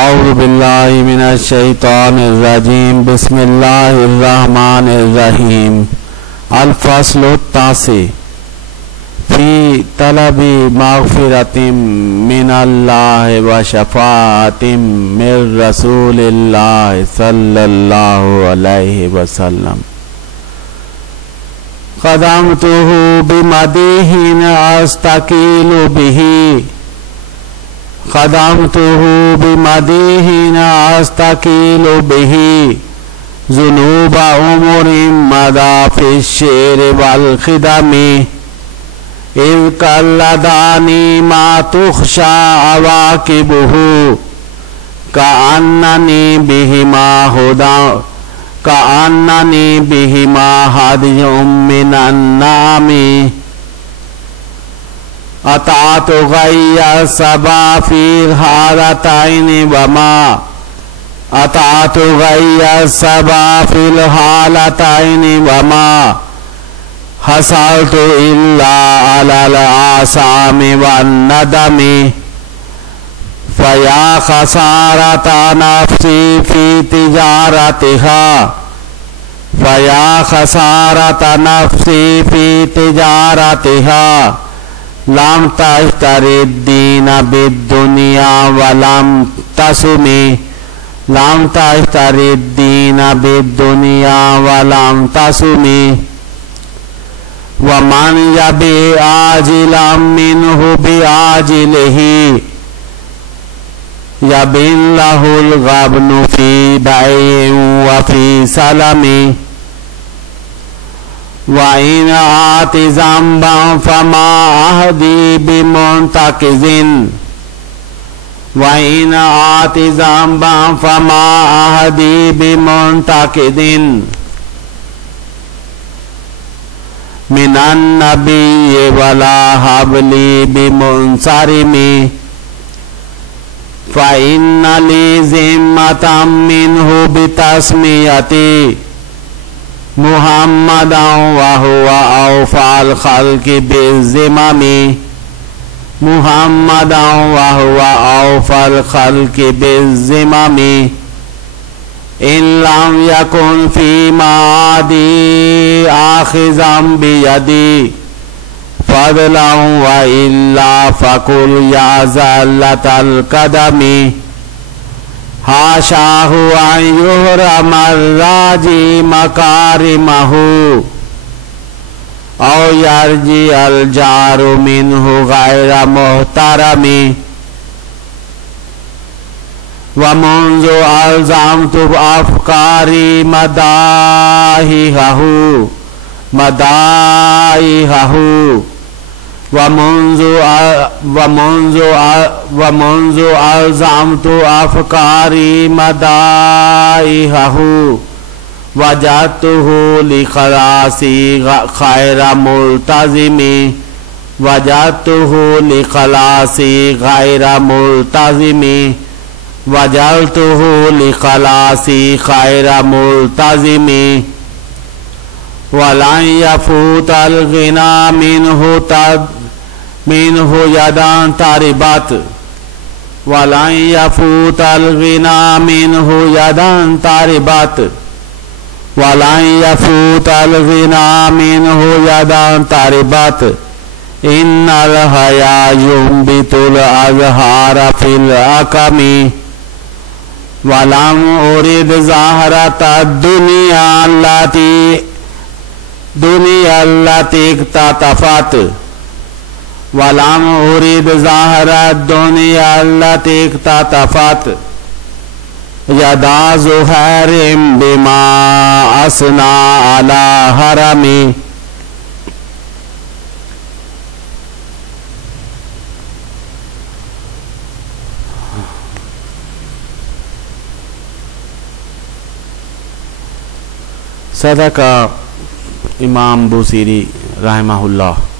اعوذ باللہ من الشیطان الرجیم بسم اللہ الرحمن الرحیم الفصل التاسع فی طلب مغفرت من اللہ و شفاعت من رسول اللہ صلی اللہ علیہ وسلم قدمتہ بمدیح استقیل بہ قدمتہ بمدیح استقیل بہ ذنوب عمر مدى في الشعر والخدم إذ قلداني ما تخشى عواقبه كأنني بهما هدي من النعم أطعت غي الصبا في الحالتين وما أطعت غي الصبا في الحالتين وما حصلت إلا على الآثام والندم فيا خسارة نفسي في تجارتها فيا خسارة نفسي في تجارتها لم تشتري الدين بالدنيا ولم تسمي لم تشتري الدين بالدنيا ولم تسمي ومن يبيع عاجلا منه بعاجله يبين له الغبن في بيع وفي سلم وإن آت ذنبا فما أهدي بمنتقذ وإن آت ذنبا فما أهدي بمنتقذ من النبي ولا حبلي بمنصرم فإن لي ذمة منه بتسميتي محمدا وهو أوفى الخلق بالذمم محمدا وهو أوفى الخلق بالذمم إن لم يكن في معادي آخذا بيدي فضلا وإلا فقل يا زلة القدم حاشاه أن يهرم الراجي مكارمه أو يرجي الجار منه غير محترم ومنذ ألزمت بأفكاري مدائحه ومنذ ألزمت أفكاري مدائحه وجدته لخلاصي خير ملتزم وجدته لخلاصي غير ملتزم وجعلته لخلاصي خير ملتزم ولن يفوت الغنى منه يدا تربت ولن يفوت الغنى منه يدا تربت ولن يفوت الغنى منه يدا تربت إن الحيا ينبت الأزهار في الأكم ولم أرد زهرة الدنيا التي اكتطفت ولم أرد زهرة الدنيا التي اكتطفت يدا زهير بما أثنى على هرمي صدق امام بوصیری رحمہ اللہ.